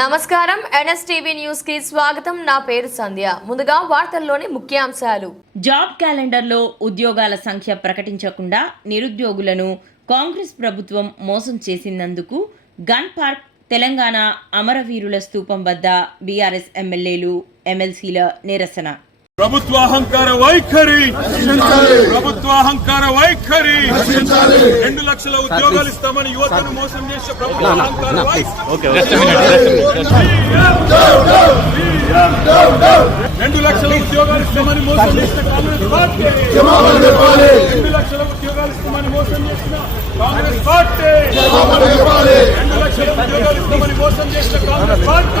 నమస్కారం. ఎన్ఎస్టీవీ న్యూస్కి స్వాగతం. నా పేరు సంధ్య. ముందుగా వార్తల్లోని ముఖ్యాంశాలు. జాబ్ క్యాలెండర్లో ఉద్యోగాల సంఖ్య ప్రకటించకుండా నిరుద్యోగులను కాంగ్రెస్ ప్రభుత్వం మోసం చేసినందుకు గన్ పార్క్ తెలంగాణ అమరవీరుల స్తూపం వద్ద బీఆర్ఎస్ ఎమ్మెల్యేలు ఎమ్మెల్సీల నిరసన. ప్రభుత్వ అహంకార వైఖరి. ప్రభుత్వ అహంకార వైఖరి. రెండు లక్షల ఉద్యోగాలు ఇస్తామని యువతను మోసం చేసే ప్రభుత్వ అహంకార వైఖరి. రెండు లక్షల ఉద్యోగాలు ఇస్తామని మోసం చేసిన కాంగ్రెస్ పార్టీ. రెండు లక్షల ఉద్యోగాలు ఇస్తామని మోసం చేసిన కాంగ్రెస్ పార్టీ. రెండు లక్షల ఉద్యోగాలు ఇస్తామని మోసం చేసిన Congress party.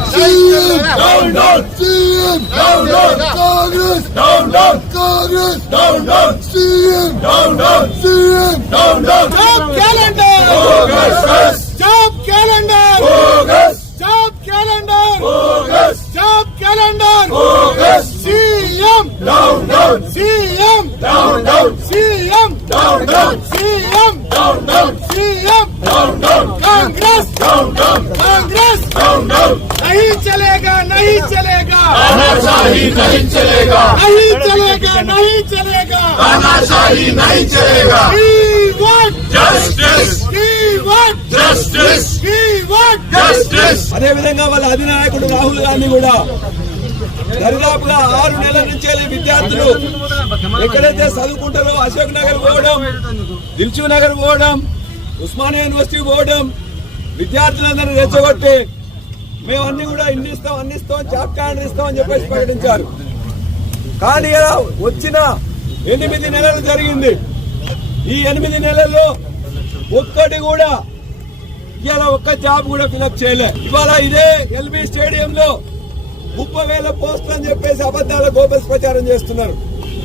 CM down down Congress down down Congress down down CM down down CM down down Stop calendar Congress. Stop calendar Congress. Stop calendar Congress. Stop calendar Bogus CM down down CM down down CM down down CM down down CM down down Congress down down Congress नहीं चलेगा नहीं चलेगा तानाशाही नहीं चलेगा नहीं चलेगा नहीं चलेगा तानाशाही नहीं चलेगा We want Justice! We want Justice! We want Justice! అదేవిధంగా వాళ్ళ అధినాయకుడు రాహుల్ గాంధీ కూడా దరిదాపుగా ఆరు నెలల నుంచి వెళ్ళి విద్యార్థులు ఎక్కడైతే చదువుకుంటారో అశోక్ నగర్ పోవడం దిల్చు నగర్ పోవడం ఉస్మానియా యూనివర్సిటీ పోవడం విద్యార్థులందరినీ రెచ్చగొట్టి మేము అన్ని కూడా ఇల్లు ఇస్తాం అన్ని ఇస్తాం జాబ్ క్యాలెండర్ ఇస్తాం అని చెప్పేసి ప్రకటించారు. కానీ వచ్చిన ఎనిమిది నెలలు జరిగింది. ఈ ఎనిమిది నెలల్లో ఒక్కటి కూడా ఇవాళ ఒక్క జాబ్ కూడా ఫిలప్ చేయలే. ఇవాళ ఇదే ఎల్బీ స్టేడియంలో ముప్పై వేల పోస్టులు అని చెప్పేసి అబద్ధాల గోపల్స్ ప్రచారం చేస్తున్నారు.